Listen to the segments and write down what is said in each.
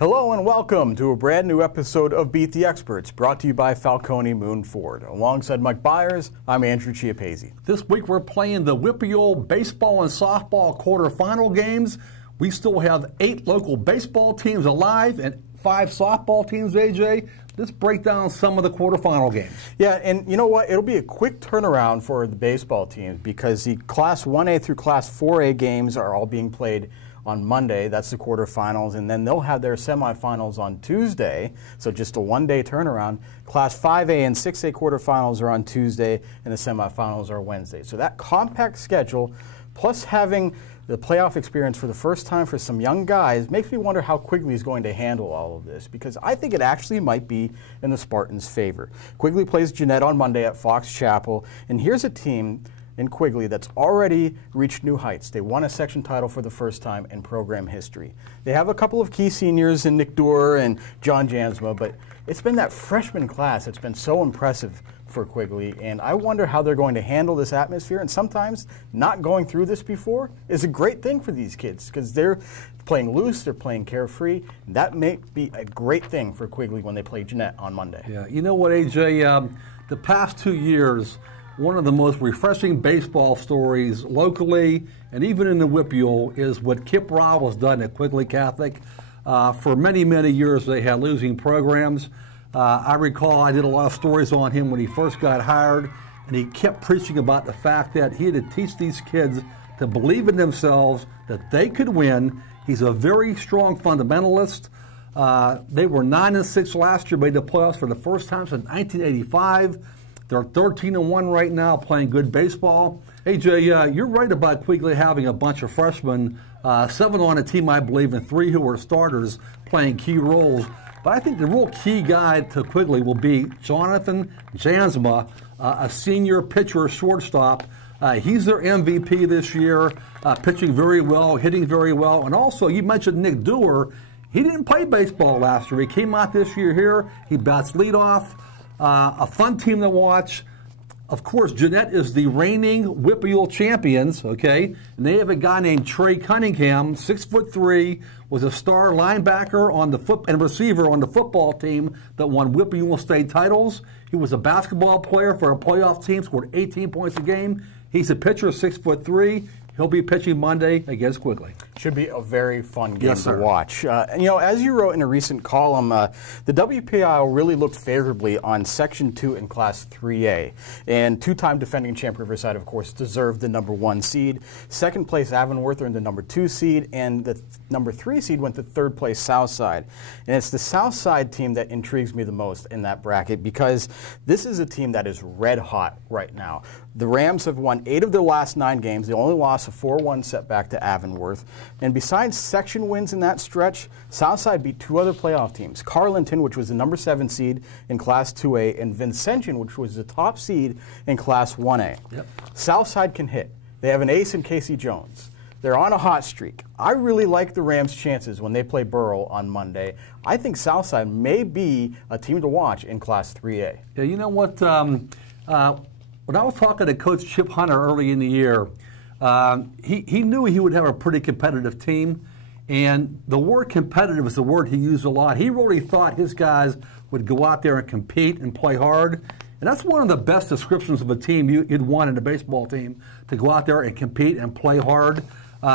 Hello and welcome to a brand new episode of Beat the Experts, brought to you by Falcone Moon Ford. Alongside Mike Bires, I'm Andrew Chiappazzi. This week we're playing the WPIAL baseball and softball quarterfinal games. We still have 8 local baseball teams alive and 5 softball teams, AJ. Let's break down some of the quarterfinal games. Yeah, and you know what? It'll be a quick turnaround for the baseball teams because the Class 1A through Class 4A games are all being played on Monday. That's the quarterfinals, and then they'll have their semifinals on Tuesday, so just a one-day turnaround. Class 5A and 6A quarterfinals are on Tuesday, and the semifinals are Wednesday. So that compact schedule, plus having the playoff experience for the first time for some young guys, makes me wonder how Quigley is going to handle all of this, because I think it actually might be in the Spartans' favor. Quigley plays Jeanette on Monday at Fox Chapel, and here's a team in Quigley that's already reached new heights. They won a section title for the first time in program history. They have a couple of key seniors in Nick Doerr and John Jansma, but it's been that freshman class that's been so impressive for Quigley, and I wonder how they're going to handle this atmosphere. And sometimes not going through this before is a great thing for these kids because they're playing loose, they're playing carefree. That may be a great thing for Quigley when they play Jeanette on Monday. Yeah, you know what, AJ? The past 2 years, one of the most refreshing baseball stories locally and even in the WPIAL is what Kip Rowell has done at Quigley Catholic. For many, many years, they had losing programs. I recall I did a lot of stories on him when he first got hired, and he kept preaching about the fact that he had to teach these kids to believe in themselves, that they could win. He's a very strong fundamentalist. They were 9-6 last year, made the playoffs for the first time since 1985. They're 13-1 right now, playing good baseball. AJ, you're right about Quigley having a bunch of freshmen, 7 on a team, I believe, and 3 who are starters playing key roles. But I think the real key guy to Quigley will be Jonathan Jansma, a senior pitcher, shortstop. He's their MVP this year, pitching very well, hitting very well. And also, you mentioned Nick Doerr. He didn't play baseball last year. He came out this year here. He bats leadoff. A fun team to watch. Of course, Jeanette is the reigning WPIAL champions, okay? And they have a guy named Trey Cunningham, 6'3", was a star linebacker on the and receiver on the football team that won WPIAL state titles. He was a basketball player for a playoff team, scored 18 points a game. He's a pitcher, 6'3". He'll be pitching Monday against Quigley. Should be a very fun game to watch. And, you know, as you wrote in a recent column, the WPIAL really looked favorably on Section 2 in Class 3A. And two-time defending champ Riverside, of course, deserved the #1 seed. Second place Avonworth earned the #2 seed, and the #3 seed went to third place Southside. And it's the Southside team that intrigues me the most in that bracket because this is a team that is red hot right now. The Rams have won 8 of their last 9 games. They only lost a 4-1 setback to Avonworth. And besides section wins in that stretch, Southside beat 2 other playoff teams. Carlinton, which was the #7 seed in Class 2A, and Vincentian, which was the top seed in Class 1A. Yep. Southside can hit. They have an ace in Casey Jones. They're on a hot streak. I really like the Rams' chances when they play Burrell on Monday. I think Southside may be a team to watch in Class 3A. Yeah, you know what? When I was talking to Coach Chip Hunter early in the year, he knew he would have a pretty competitive team, and the word competitive is the word he used a lot. He really thought his guys would go out there and compete and play hard, and that's one of the best descriptions of a team you'd want in a baseball team, to go out there and compete and play hard.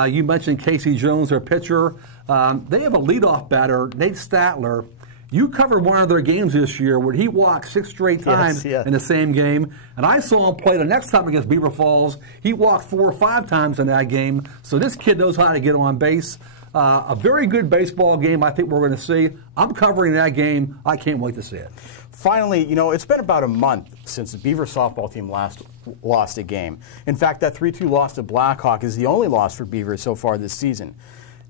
You mentioned Casey Jones, their pitcher. They have a leadoff batter, Nate Statler. You covered one of their games this year where he walked 6 straight times in the same game. And I saw him play the next time against Beaver Falls. He walked 4 or 5 times in that game. So this kid knows how to get on base. A very good baseball game I think we're going to see. I'm covering that game. I can't wait to see it. Finally, you know, it's been about a month since the Beaver softball team last lost a game. In fact, that 3-2 loss to Blackhawk is the only loss for Beaver so far this season.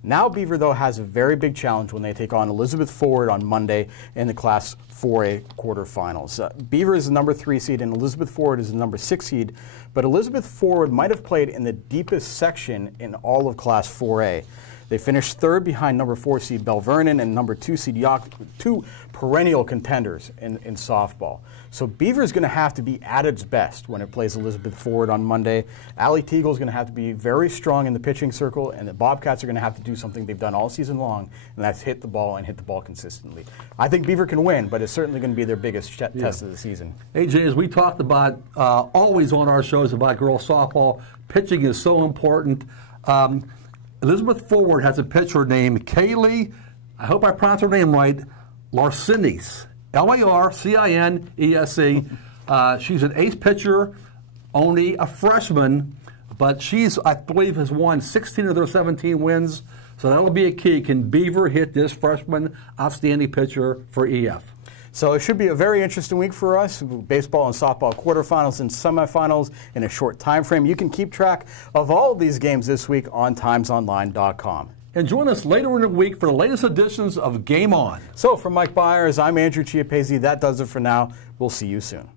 Now Beaver, though, has a very big challenge when they take on Elizabeth Forward on Monday in the Class 4A quarterfinals. Beaver is the #3 seed and Elizabeth Forward is the #6 seed, but Elizabeth Forward might have played in the deepest section in all of Class 4A. They finished third behind number 4 seed Bell Vernon and number 2 seed York, two perennial contenders in softball. So Beaver's going to have to be at its best when it plays Elizabeth Forward on Monday. Allie Teagle's going to have to be very strong in the pitching circle, and the Bobcats are going to have to do something they've done all season long, and that's hit the ball and hit the ball consistently. I think Beaver can win, but it's certainly going to be their biggest test of the season. AJ, as we talked about always on our shows about girls softball, pitching is so important. Elizabeth Forward has a pitcher named Kaylee, I hope I pronounced her name right, Larcinis. Larcinese. She's an ace pitcher, only a freshman, but she's, I believe, has won 16 of their 17 wins. So that'll be a key. Can Beaver hit this freshman outstanding pitcher for EF? So it should be a very interesting week for us. Baseball and softball quarterfinals and semifinals in a short time frame. You can keep track of all of these games this week on timesonline.com. And join us later in the week for the latest editions of Game On. So for Mike Bires, I'm Andrew Chiappazzi. That does it for now. We'll see you soon.